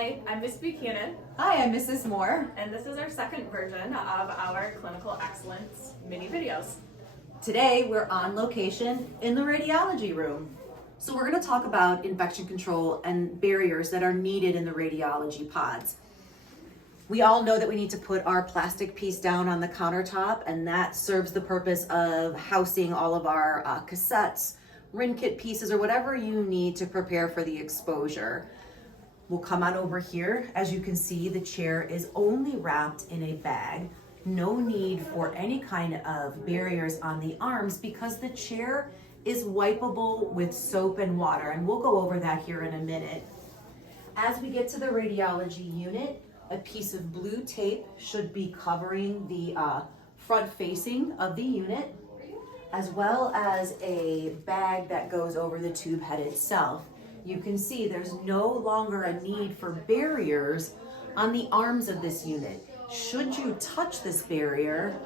Hi, I'm Ms. Buchanan, Hi, I'm Mrs. Moore. and this is our second version of our Clinical Excellence mini videos. Today we're on location in the radiology room. So we're going to talk about infection control and barriers that are needed in the radiology pods. We all know that we need to put our plastic piece down on the countertop, and that serves the purpose of housing all of our cassettes, rin kit pieces, or whatever you need to prepare for the exposure. We'll come on over here. As you can see, the chair is only wrapped in a bag. No need for any kind of barriers on the arms because the chair is wipeable with soap and water, and we'll go over that here in a minute. As we get to the radiology unit, a piece of blue tape should be covering the front facing of the unit, as well as a bag that goes over the tube head itself. You can see there's no longer a need for barriers on the arms of this unit. Should you touch this barrier,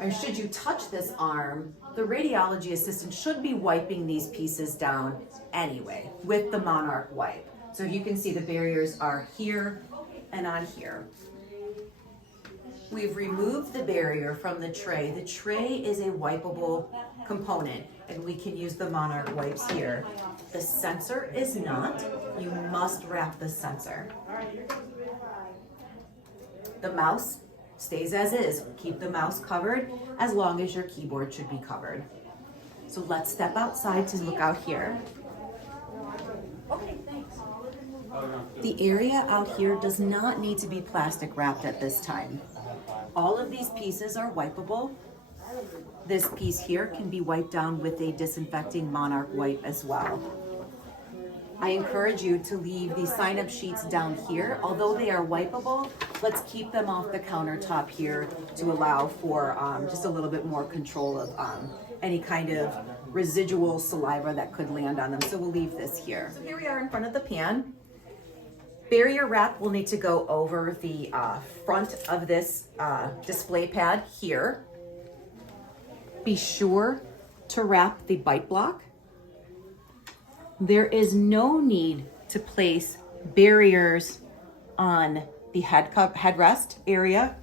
or should you touch this arm, the radiology assistant should be wiping these pieces down anyway with the Monarch wipe. So you can see the barriers are here and on here. We've removed the barrier from the tray. The tray is a wipeable component, and we can use the Monarch wipes here. The sensor is not. You must wrap the sensor. The mouse stays as is. Keep the mouse covered as long as your keyboard should be covered. So let's step outside to look out here. Okay, thanks. The area out here does not need to be plastic wrapped at this time. All of these pieces are wipeable. This piece here can be wiped down with a disinfecting Monarch wipe as well. I encourage you to leave the sign-up sheets down here. Although they are wipeable, let's keep them off the countertop here to allow for just a little bit more control of any kind of residual saliva that could land on them. So we'll leave this here. So here we are in front of the pan. Barrier wrap will need to go over the front of this display pad here. Be sure to wrap the bite block. There is no need to place barriers on the headrest area,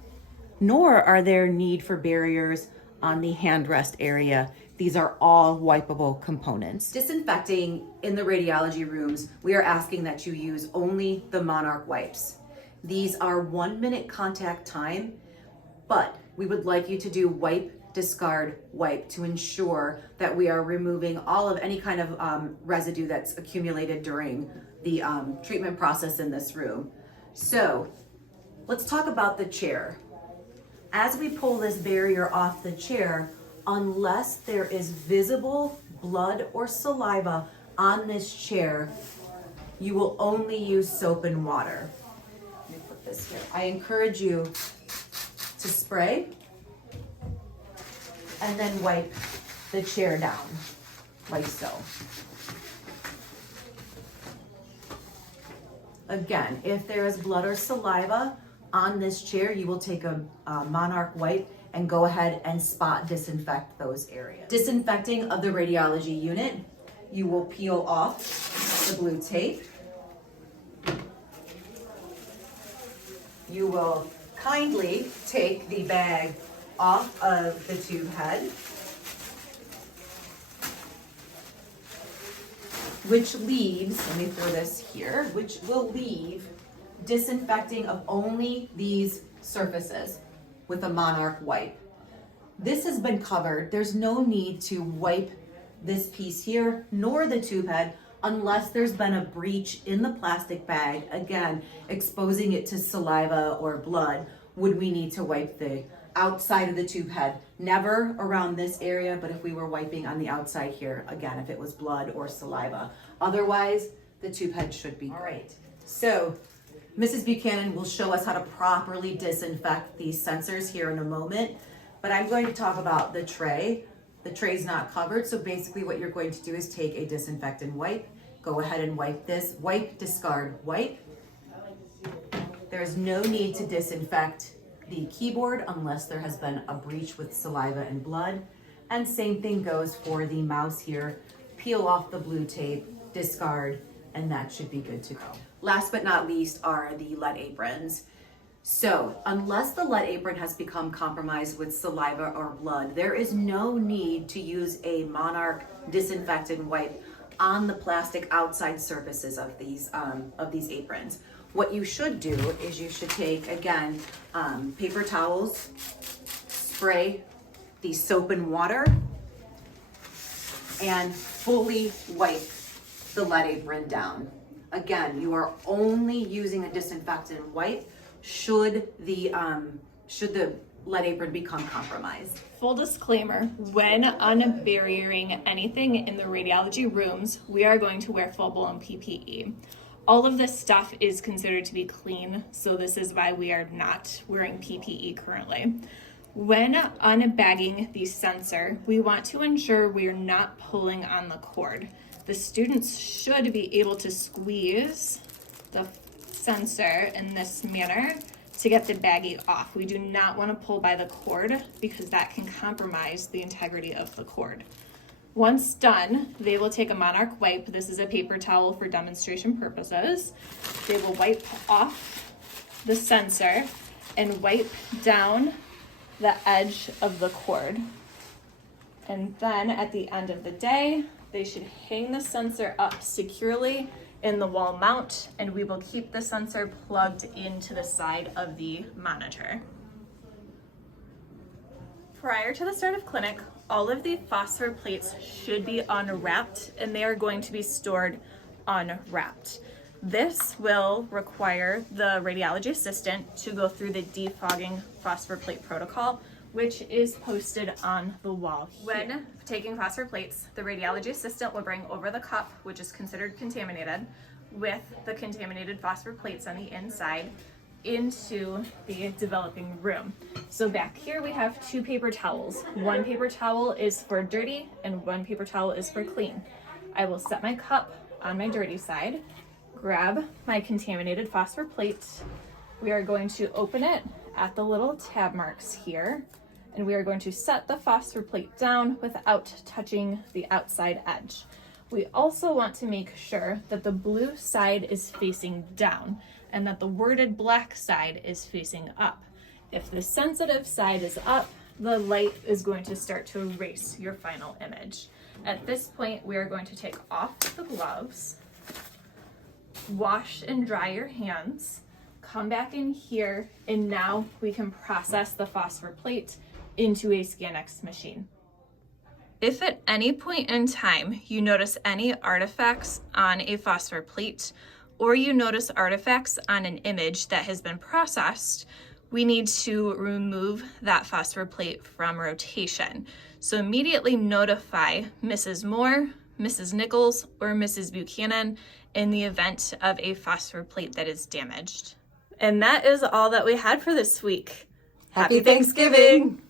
nor are there need for barriers on the handrest area. These are all wipeable components. Disinfecting in the radiology rooms, we are asking that you use only the Monarch wipes. These are 1 minute contact time, but we would like you to do wipe, discard, wipe to ensure that we are removing all of any kind of residue that's accumulated during the treatment process in this room. So let's talk about the chair. As we pull this barrier off the chair, unless there is visible blood or saliva on this chair, you will only use soap and water. Let me put this here. I encourage you to spray and then wipe the chair down, like so. Again, if there is blood or saliva on this chair, you will take a Monarch wipe and go ahead and spot disinfect those areas. Disinfecting of the radiology unit, you will peel off the blue tape. You will kindly take the bag off of the tube head, which leaves, let me throw this here, which will leave disinfecting of only these surfaces with a Monarch wipe. This has been covered. There's no need to wipe this piece here, nor the tube head, unless there's been a breach in the plastic bag, again, exposing it to saliva or blood. Would we need to wipe the outside of the tube head? Never around this area, but if we were wiping on the outside here, again, if it was blood or saliva. Otherwise, the tube head should be great. So Mrs. Buchanan will show us how to properly disinfect these sensors here in a moment, but I'm going to talk about the tray. The tray's not covered, so basically what you're going to do is take a disinfectant wipe, go ahead and wipe this, wipe, discard, wipe. There's no need to disinfect the keyboard unless there has been a breach with saliva and blood. And same thing goes for the mouse here. Peel off the blue tape, discard, and that should be good to go. Last but not least are the lead aprons. So unless the lead apron has become compromised with saliva or blood, there is no need to use a Monarch disinfectant wipe on the plastic outside surfaces of these aprons. What you should do is you should take, again, paper towels, spray the soap and water, and fully wipe the lead apron down. Again, you are only using a disinfectant wipe should the lead apron become compromised. Full disclaimer, when unbarriering anything in the radiology rooms, we are going to wear full-blown PPE. All of this stuff is considered to be clean, so this is why we are not wearing PPE currently. When unbagging the sensor, we want to ensure we are not pulling on the cord. The students should be able to squeeze the sensor in this manner to get the baggie off. We do not want to pull by the cord because that can compromise the integrity of the cord. Once done, they will take a Monarch wipe. This is a paper towel for demonstration purposes. They will wipe off the sensor and wipe down the edge of the cord. And then at the end of the day, they should hang the sensor up securely in the wall mount, and we will keep the sensor plugged into the side of the monitor. Prior to the start of clinic, all of the phosphor plates should be unwrapped, and they are going to be stored unwrapped. This will require the radiology assistant to go through the defogging phosphor plate protocol, which is posted on the wall here. When taking phosphor plates, the radiology assistant will bring over the cup, which is considered contaminated, with the contaminated phosphor plates on the inside into the developing room. So back here we have 2 paper towels. One paper towel is for dirty and one paper towel is for clean. I will set my cup on my dirty side, grab my contaminated phosphor plate. We are going to open it at the little tab marks here, and we are going to set the phosphor plate down without touching the outside edge. We also want to make sure that the blue side is facing down and that the worded black side is facing up. If the sensitive side is up, the light is going to start to erase your final image. At this point, we are going to take off the gloves, wash and dry your hands, come back in here, and now we can process the phosphor plate into a ScanX machine. If at any point in time you notice any artifacts on a phosphor plate, or you notice artifacts on an image that has been processed, we need to remove that phosphor plate from rotation. So immediately notify Mrs. Moore, Mrs. Nichols, or Mrs. Buchanan in the event of a phosphor plate that is damaged. And that is all that we had for this week. Happy Thanksgiving!